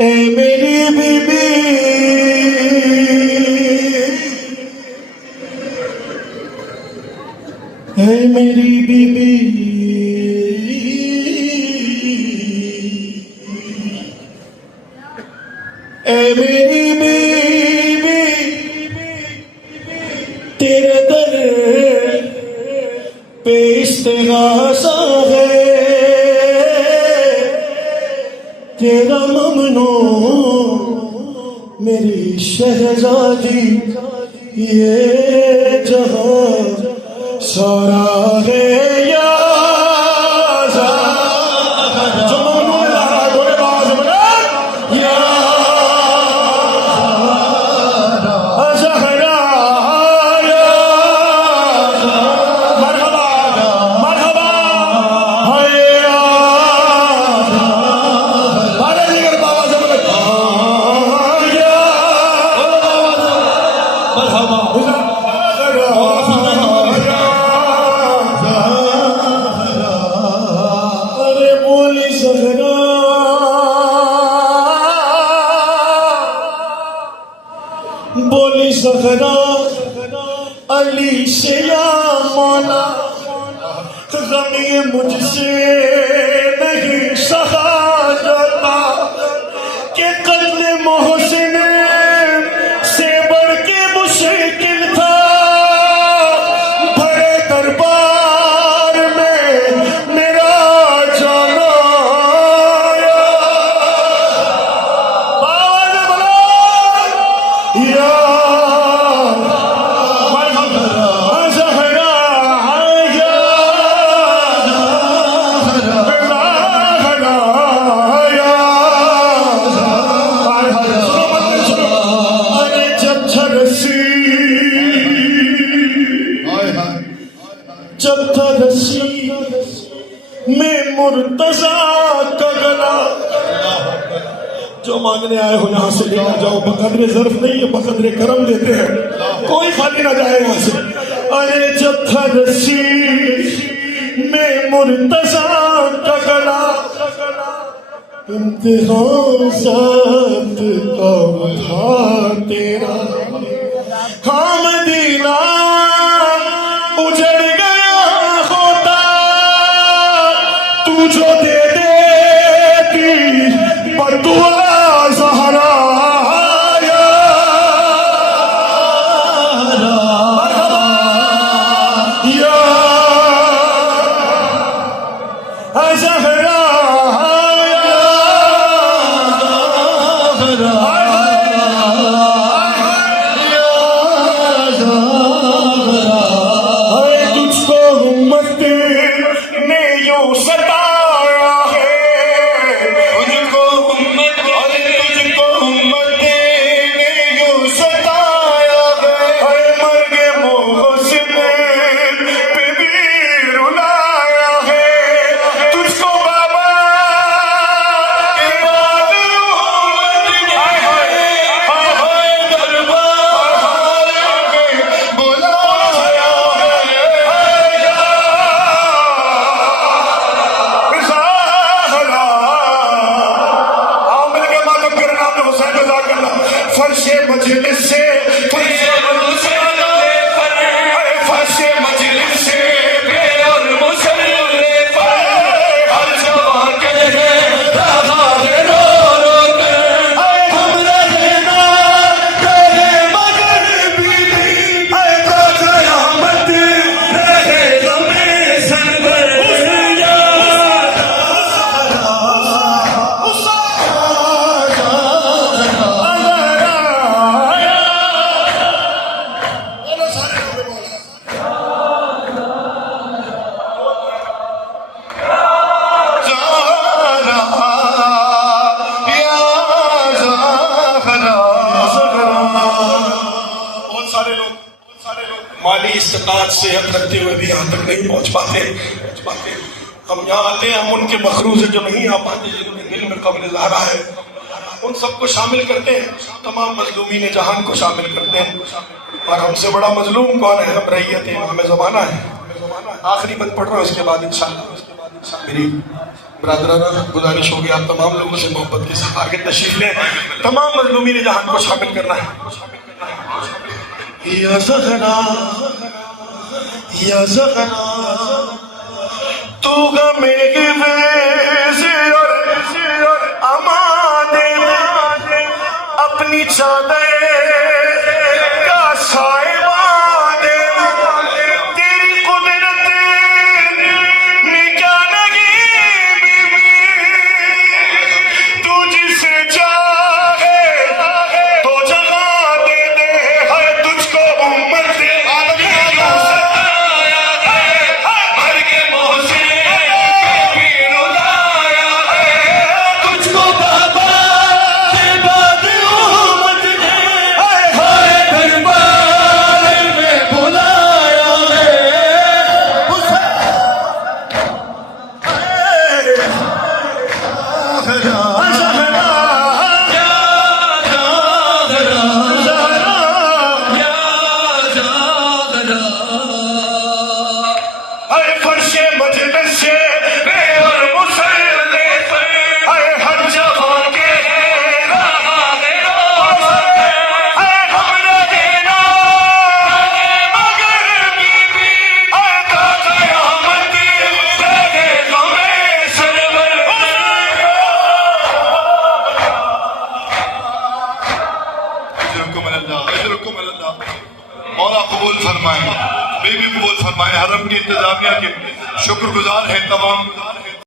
ए मेरी बीबी, ए मेरी बीबी, ए मेरी बीबी, तेरे दर पे इस्तिगासा है, तेरा ममनो मेरी शहजादी, ये जहां सारा है या जो ममनो थोड़े बाज बना या ज़हरा या मरहबा मरहबा हाय बोली ज़हरा अली से या मौला, गम ये मुझसे नहीं सहा जाता कि कत्ल मोहसिन से बढ़ के मुश्किल था, बड़े दरबार में मेरा जाना या जब था रसी में मुर्तजा का गला, जो मांगने आए हो यहाँ से लेना जाओ, बकदरे ज़र्फ नहीं है, बकदरे करम देते हैं, कोई खाली ना जाए यहाँ से। अरे जब था रसी में मुर्तजा का गला, इम्तिहान साथ का था तेरा, हाँ मदीना उजड़ गया होता, तू जो दे देती बदुआ ज़हरा या ज़हरा फर्शे मजलिस से फर्शे मजलिस से और मुसल्ले पर हर जवां के रहा है रो रो के, हम रहना रहे मगर बीबी, तो क़यामत रहे गमे सनबर या माली इस्तिताअत सेहत रखते हुए भी यहाँ तक नहीं पहुँच पाते। हम यहाँ आते हैं, हम उनके मखरूज जो नहीं आ पाते, जिनके दिल में कब्र ज़हरा है, उन सबको शामिल करते हैं, तमाम मजलूमीन जहान को शामिल करते हैं। और हमसे बड़ा मजलूम कौन है? हम रैयत हमें ज़माना है। आखिरी बंद पढ़ रहा हूँ, इसके बाद इंशाअल्लाह मेरी ब्रादराना गुजारिश होगी आप तमाम लोगों से मोहब्बत के साथ आगे तशरीफ लें, तमाम मजलूमीन जहान को शामिल करना है। या ज़हरा तू गमे के वैसे और अमाने अपनी चादर का साहिबा दे, तेरी कुदरत में क्या नहीं तू जिसे चाहे तो जगा दे दे, है तुझको उम्मत से मौला कबूल फरमाए, बीबी कबूल फरमाए। हरम की इंतजामिया के शुक्रगुजार है तमाम